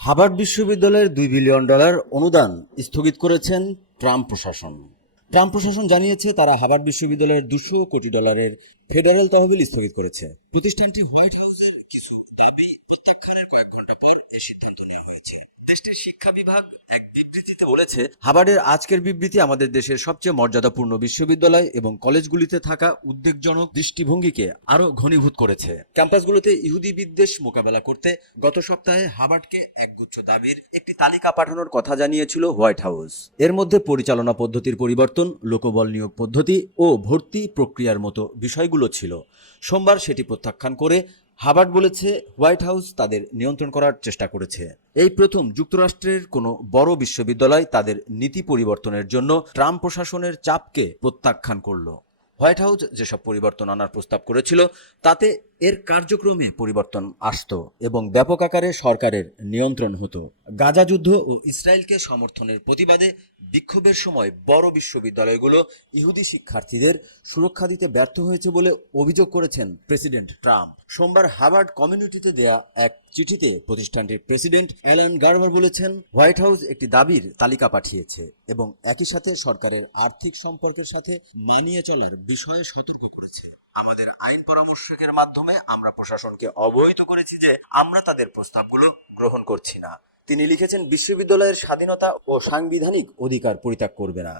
Harvard বিশ্ববিদ্যালয়ের দুই billion dollar অনুদান স্থগিত করেছেন ট্রাম্প প্রশাসন। ট্রাম্প প্রশাসন জানিয়েছে, তারা হার্ভার্ড বিশ্ববিদ্যালয়ের দুশো কোটি ডলারের ফেডারেল তহবিল স্থগিত করেছে। প্রতিষ্ঠানটি হোয়াইট হাউসের কিছু দাবি প্রত্যাখ্যানের কয়েক ঘণ্টা পর এ সিদ্ধান্ত নেওয়া হয়েছে। দেশটির শিক্ষা বিভাগ এক বিবৃতিতে বলেছে হার্ভার্ডের আজকের বিবৃতি আমাদের দেশের সবচেয়ে মর্যাদাপূর্ণ বিশ্ববিদ্যালয় এবং কলেজগুলিতে থাকা উদ্বেগজনক দৃষ্টিভঙ্গিকে আরও ঘনীভূত করেছে। ক্যাম্পাসগুলোতে ইহুদি বিদ্বেষ মোকাবেলা করতে গত সপ্তাহে হার্ভার্ডকে একগুচ্ছ দাবির একটি তালিকা পাঠানোর কথা জানিয়েছিল হোয়াইট হাউস। এর মধ্যে পরিচালনা পদ্ধতির পরিবর্তন, লোকবল নিয়োগ পদ্ধতি ও ভর্তি প্রক্রিয়ার মতো বিষয়গুলো ছিল। সোমবার সেটি প্রত্যাখ্যান করে হার্ভার্ড বলেছে হোয়াইট হাউস তাদের নিয়ন্ত্রণ করার চেষ্টা করেছে। এই প্রথম যুক্তরাষ্ট্রের কোনো বড় বিশ্ববিদ্যালয় তাদের নীতি পরিবর্তনের জন্য ট্রাম্প প্রশাসনের চাপকে প্রত্যাখ্যান করল। হোয়াইট হাউস যেসব পরিবর্তন আনার প্রস্তাব করেছিল, তাতে এর কার্যক্রমে পরিবর্তন আসতো এবং ব্যাপক আকারে সরকারের নিয়ন্ত্রণ হতো। গাজা যুদ্ধ ও ইসরায়েলকে সমর্থনের প্রতিবাদে বিক্ষোভের সময় বড় বিশ্ববিদ্যালয়গুলো ইহুদি শিক্ষার্থীদের সুরক্ষা দিতে ব্যর্থ হয়েছে বলে অভিযোগ করেছেন প্রেসিডেন্ট ট্রাম্প। সোমবার হার্ভার্ড কমিউনিটিতে দেয়া এক চিঠিতে প্রতিষ্ঠানটির প্রেসিডেন্ট অ্যালান গার্ভার বলেছেন, হোয়াইট হাউস একটি দাবির তালিকা পাঠিয়েছে এবং একই সাথে সরকারের আর্থিক সম্পর্কের সাথে মানিয়ে চলার বিষয়ে সতর্ক করেছে। আমাদের আইন পরামর্শকের মাধ্যমে আমরা প্রশাসনকে অবহিত করেছি যে আমরা তাদের প্রস্তাবগুলো গ্রহণ করছি না। তিনি লিখেছেন বিশ্ববিদ্যালয়ের স্বাধীনতা ও সাংবিধানিক অধিকার পরিত্যাগ করবে না।